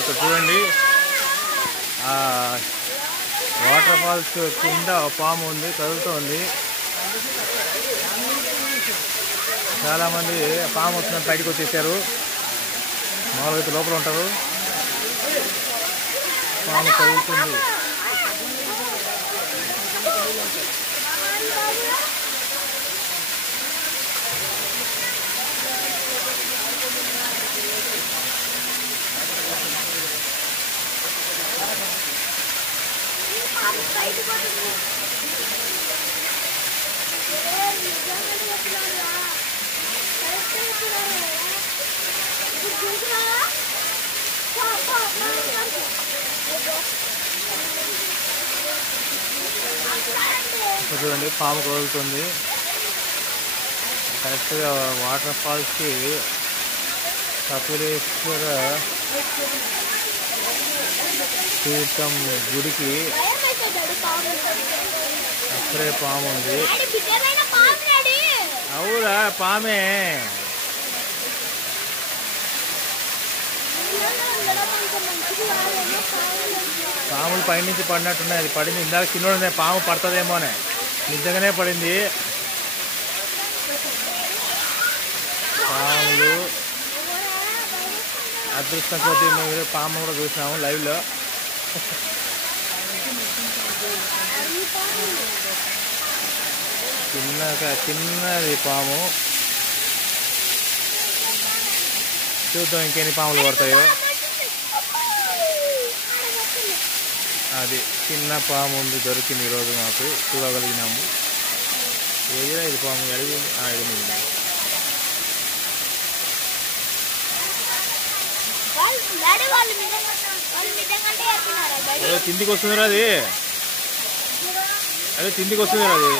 ఇక్కడ చూడండి water falls కింద పాము ఉంది, కదులుతోంది. చాలామంది పాము వచ్చిన బయటకు వచ్చేసారు. మామూలుగా లోపల ఉంటారు. పాము కదులుతుంది. చూడండి పాము కదులుతుంది. కరెక్ట్గా వాటర్ ఫాల్స్కి కపిలేశ్వర తీర్థం గుడికి అక్కడే పాము ఉంది. అవురా పామే. పాములు పైనుంచి పడినట్టున్నాయి. అది పడింది ఇందాక చిన్నోడు పాము పడుతుందేమో అని నిజంగానే పడింది. పాములు అదృష్టం కొద్ది మేము పాము కూడా చూసినాము లైవ్లో. చిన్నది పాము. చూద్దాం ఇంకెన్ని పాములు పడతాయో. అది చిన్న పాము ఉంది, దొరికింది ఈరోజు మాకు, చూడగలిగినాము. ఏదిరా ఇది పాము అడిగింది. కిందికి వస్తుందిరా అది. అదే కిందికి వస్తుందిరా అది.